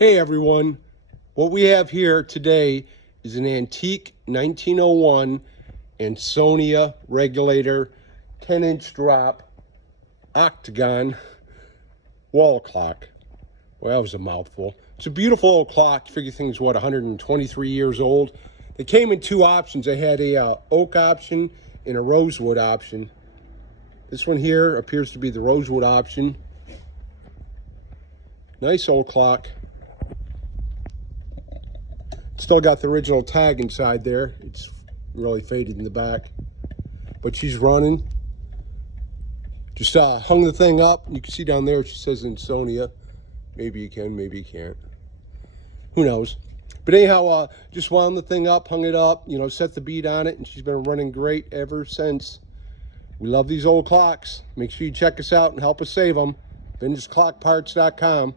Hey everyone, what we have here today is an antique 1901 Ansonia Regulator 10-inch drop Octagon wall clock. Well, that was a mouthful. It's a beautiful old clock. You figure things, what, 123 years old. They came in two options. They had a oak option and a rosewood option. This one here appears to be the rosewood option. Nice old clock. Still got the original tag inside there. It's really faded in the back, but she's running. Just hung the thing up. You can see down there, she says Ansonia. Maybe you can, maybe you can't. Who knows? But anyhow, just wound the thing up, hung it up, set the bead on it, and she's been running great ever since. We love these old clocks. Make sure you check us out and help us save them. VintageClockParts.com.